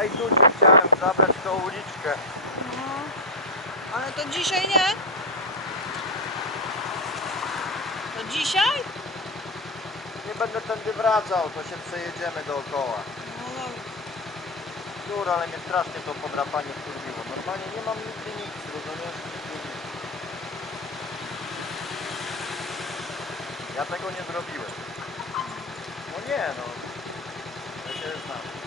Ja i tu cię chciałem zabrać tą uliczkę. No, ale to dzisiaj nie? To dzisiaj? Nie będę tędy wracał, to się przejedziemy dookoła. No dobra. Kur, ale mnie strasznie to podrapanie wkurwiło. Normalnie nie mam nigdy nic, rozumiesz? Nigdy nic. Ja tego nie zrobiłem. No nie, no. Ja się znam.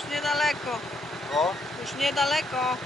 Już niedaleko. No. Już niedaleko.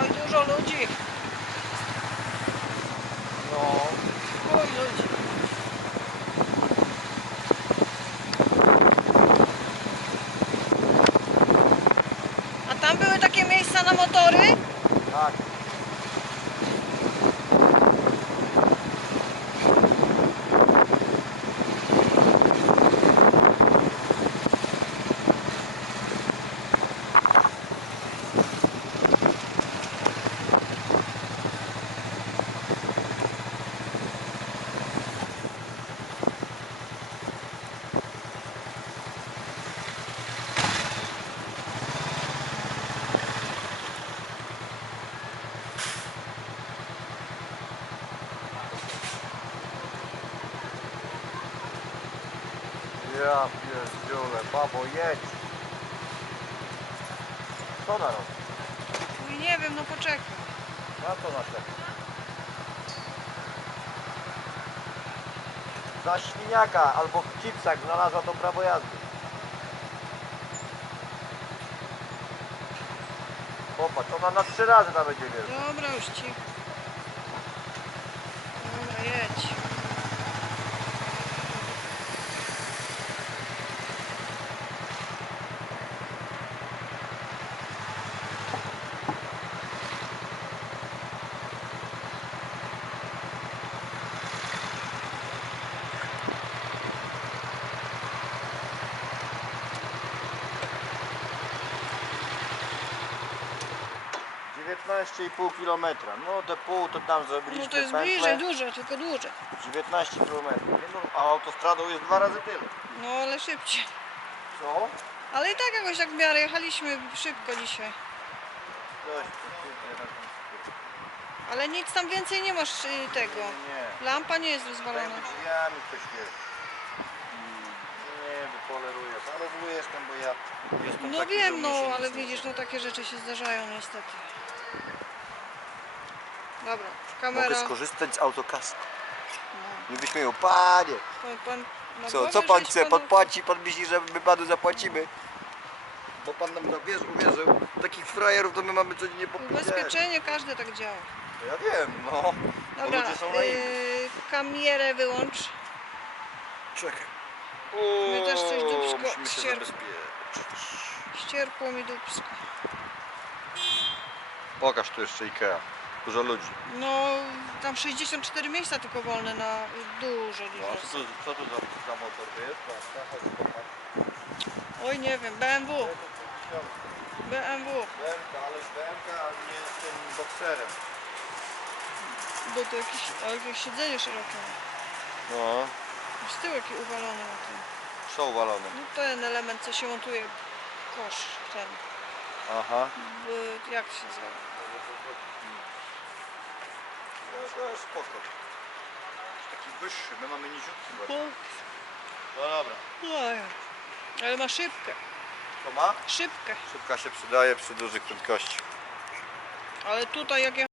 Oj, dużo ludzi. No. Oj, ludzi. A tam były takie miejsca na motory? Tak. Ja pierdziule, babo, jedź. Co na robi? Oj, nie wiem, no poczekaj. Na co na czeka? Za świniaka albo w chipsach znalazła to prawo jazdy. Popatrz, ona na 3 razy tam będzie wjeżdżać. Dobra, już cicho. Dobra, jedź. Dziewiętnaście 19,5 km. No te pół to tam zrobiliśmy. No to jest pętlę. bliżej, duże, tylko duże. 19 km. A autostradą jest 2 razy tyle. No ale szybciej. Co? Ale i tak jakoś tak w miarę jechaliśmy szybko dzisiaj. Coś tu razem z Ale nic tam więcej nie masz tego. Nie. Lampa nie jest Dajmy rozwalona. drzwiami coś jest. Nie, wypolerujesz. Ale jestem, bo ja jestem No taki, że wiem, mnie no się ale nic nie widzisz, no takie rzeczy się zdarzają niestety. Dobra, Mogę kamera. skorzystać z autokasko. No. Nie byśmy ją, panie. Pan na Co głowę pan żeś chce? panu- Pan płaci, pan myśli, że my panu zapłacimy. Bo pan nam uwierzył. Takich frajerów to my mamy codziennie po 50. Ubezpieczenie każde tak działa. Ja wiem, no. Bo Dobra, ludzie są naiwni. kamierę wyłącz. Czekaj. Mnie też coś dupsko musimy się ścierpło. zabezpieczyć. Ścierpło mi dupsko. Pokaż tu jeszcze Ikea. Dużo ludzi. No, tam 64 miejsca tylko wolne na dużo. Co tu za motor jest? Chodź, popatrz. Oj, nie wiem, BMW. BMW. BMK, ale BMK, a nie z tym bokserem. Bo to jakieś siedzenie szerokie. No, Z tyłu jaki uwalony na tym. są walone. No ten element, co się montuje, kosz ten. Aha. Jak się nazywa? No to jest spoko. Taki wyższy, my mamy niziutki bardzo. No dobra. Oj, ale ma szybkę. To ma? Szybkę. Szybka się przydaje przy dużych prędkościach. Ale tutaj jak ja